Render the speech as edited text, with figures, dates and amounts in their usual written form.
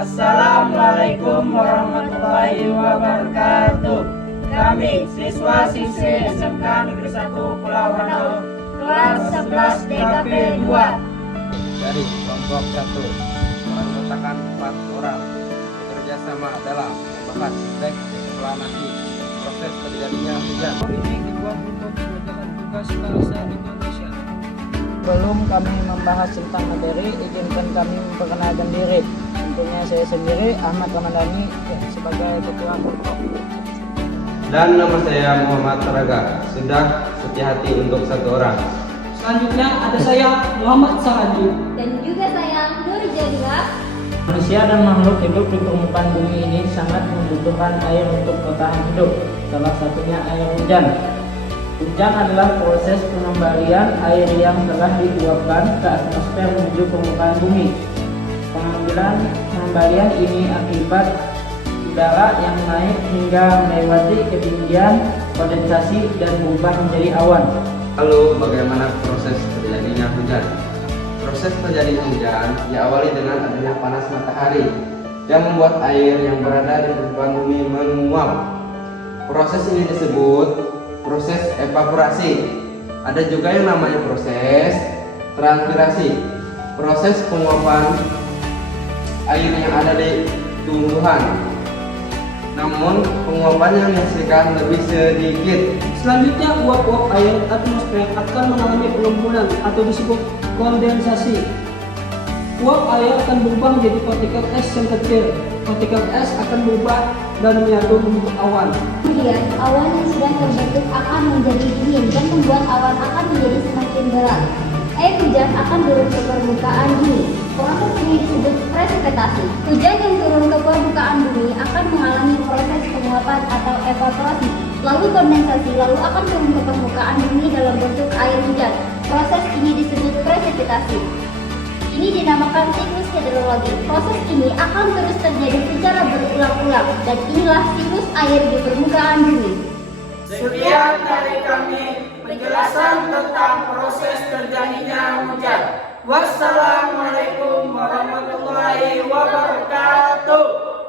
Wassalamualaikum warahmatullahi wabarakatuh. Kami siswa-siswi SMK Negeri 1 Pulau Wanau kelas 11 DKP 2 dari kelompok 1 beranggotakan 4 orang bekerja sama dalam membahas teks eksplanasi proses terjadinya hujan. Ini dibuat untuk mengerjakan tugas bahasa Indonesia. Sebelum kami membahas tentang materi, izinkan kami memperkenalkan diri. Tentunya saya sendiri, Ahmad Ramadhani, sebagai ketua kelompok. Dan nama saya Muhammad Taraga, sudah setia hati untuk 1 orang. Selanjutnya ada saya Muhammad Saraju. Dan juga saya Nur Jadila. Manusia dan makhluk hidup di permukaan bumi ini sangat membutuhkan air untuk bertahan hidup. Salah satunya air hujan. Hujan adalah proses pengembalian air yang telah diuapkan ke atmosfer menuju permukaan bumi. Pengembalian ini akibat udara yang naik hingga melewati ketinggian kondensasi dan berubah menjadi awan. Lalu bagaimana proses terjadinya hujan? Proses terjadinya hujan diawali dengan adanya panas matahari yang membuat air yang berada di permukaan bumi menguap. Proses ini disebut proses evaporasi. Ada juga yang namanya proses transpirasi. Proses penguapan air yang ada di tumbuhan. Namun penguapannya menghasilkan lebih sedikit. Selanjutnya uap-uap air atmosfer akan mengalami pengumpulan atau disebut kondensasi. Uap air akan berubah menjadi partikel es yang kecil. Partikel es akan berubah dan menyatu membentuk awan. Kemudian awan yang sudah terbentuk akan menjadi dingin dan membuat awan akan menjadi semakin berat. Air hujan akan turun ke permukaan bumi. Proses ini disebut presipitasi. Hujan yang turun ke permukaan bumi akan mengalami proses penguapan atau evaporasi, lalu kondensasi, lalu akan turun ke permukaan bumi dalam bentuk air hujan. Proses ini disebut presipitasi. Ini dinamakan siklus hidrologi. Proses ini akan terus terjadi secara berulang-ulang, dan inilah siklus air di permukaan bumi. Sekian dari kami penjelasan tentang proses terjadinya hujan. Wassalamualaikum warahmatullahi wabarakatuh.